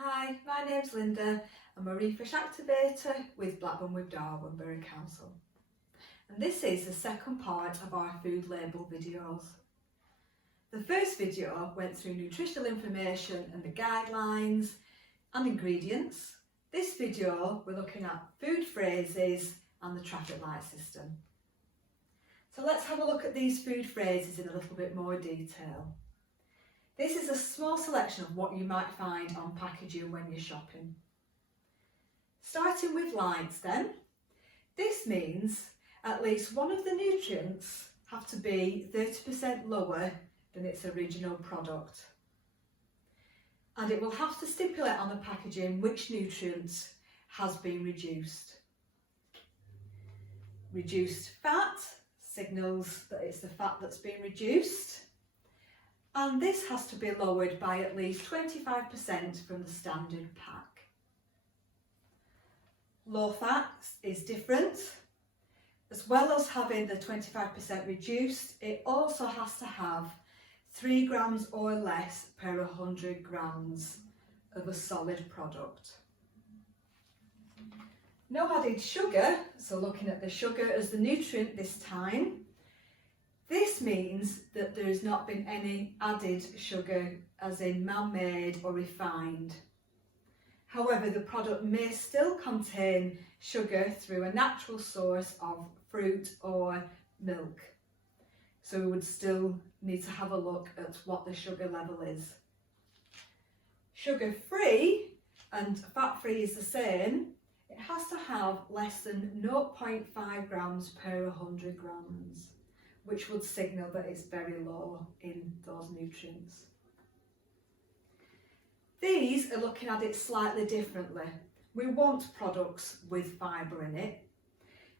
Hi, my name's Linda. I'm a refresh activator with Blackburn with Darwen Borough Council. And this is the second part of our food label videos. The first video went through nutritional information and the guidelines and ingredients. This video we're looking at food phrases and the traffic light system. So let's have a look at these food phrases in a little bit more detail. This is a small selection of what you might find on packaging when you're shopping. Starting with lights then, this means at least one of the nutrients have to be 30% lower than its original product. And it will have to stipulate on the packaging which nutrient has been reduced. Reduced fat signals that it's the fat that's been reduced. And this has to be lowered by at least 25% from the standard pack. Low fat is different. As well as having the 25% reduced, it also has to have 3 grams or less per 100 grams of a solid product. No added sugar, so looking at the sugar as the nutrient this time, this means that there has not been any added sugar, as in man-made or refined. However, the product may still contain sugar through a natural source of fruit or milk. So we would still need to have a look at what the sugar level is. Sugar-free and fat-free is the same. It has to have less than 0.5 grams per 100 grams. Which would signal that it's very low in those nutrients. These are looking at it slightly differently. We want products with fibre in it.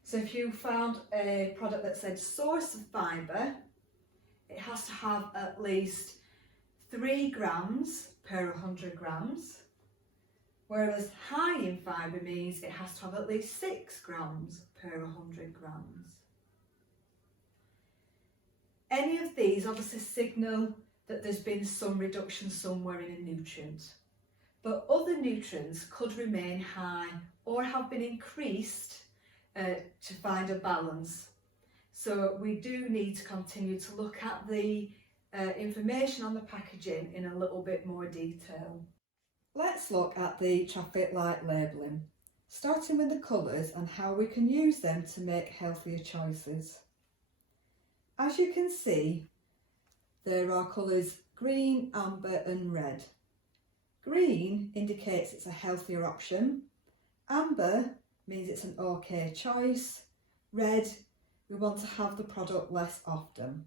So if you found a product that said source of fibre, it has to have at least 3 grams per 100 grams, whereas high in fibre means it has to have at least 6 grams per 100 grams. Any of these obviously signal that there's been some reduction somewhere in a nutrient, but other nutrients could remain high or have been increased to find a balance. So we do need to continue to look at the information on the packaging in a little bit more detail. Let's look at the traffic light labelling, starting with the colours and how we can use them to make healthier choices. As you can see, there are colours green, amber and red. Green indicates it's a healthier option. Amber means it's an okay choice. Red, we want to have the product less often.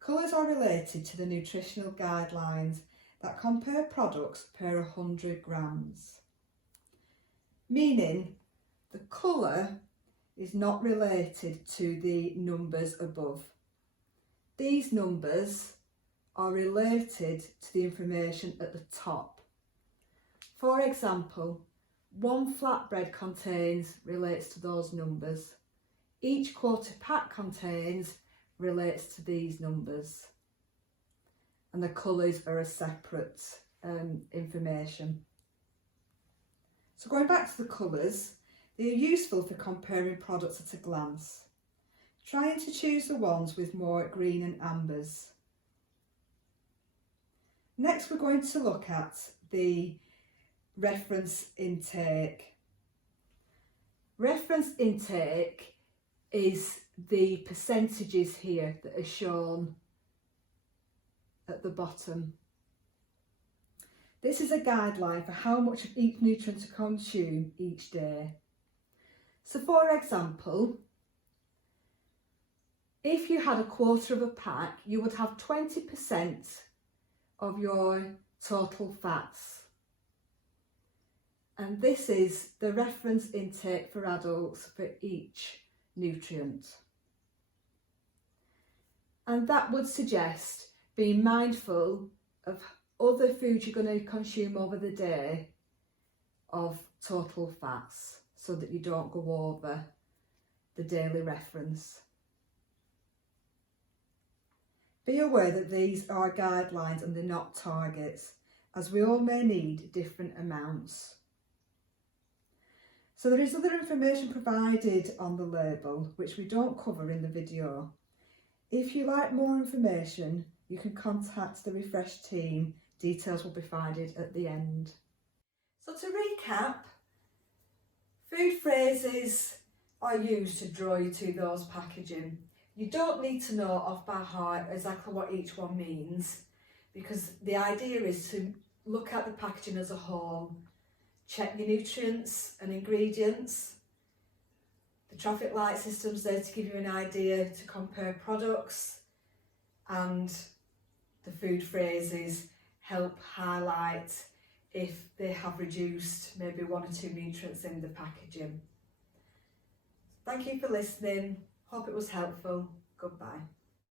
Colours are related to the nutritional guidelines that compare products per 100 grams. Meaning the colour is not related to the numbers above. These numbers are related to the information at the top. For example, one flatbread relates to those numbers. Each quarter pack relates to these numbers. And the colours are a separate information. So going back to the colours, they are useful for comparing products at a glance, trying to choose the ones with more green and ambers. Next, we're going to look at the reference intake. Reference intake is the percentages here that are shown at the bottom. This is a guideline for how much of each nutrient to consume each day. So for example, if you had a quarter of a pack, you would have 20% of your total fats. And this is the reference intake for adults for each nutrient. And that would suggest being mindful of other foods you're going to consume over the day of total fats, so that you don't go over the daily reference. Be aware that these are guidelines and they're not targets, as we all may need different amounts. So there is other information provided on the label which we don't cover in the video. If you like more information, you can contact the Refresh team. Details will be provided at the end. So to recap, food phrases are used to draw you to those packaging. You don't need to know off by heart exactly what each one means, because the idea is to look at the packaging as a whole, check your nutrients and ingredients. The traffic light system's there to give you an idea to compare products, and the food phrases help highlight if they have reduced maybe 1 or 2 nutrients in the packaging. Thank you for listening. Hope it was helpful. Goodbye.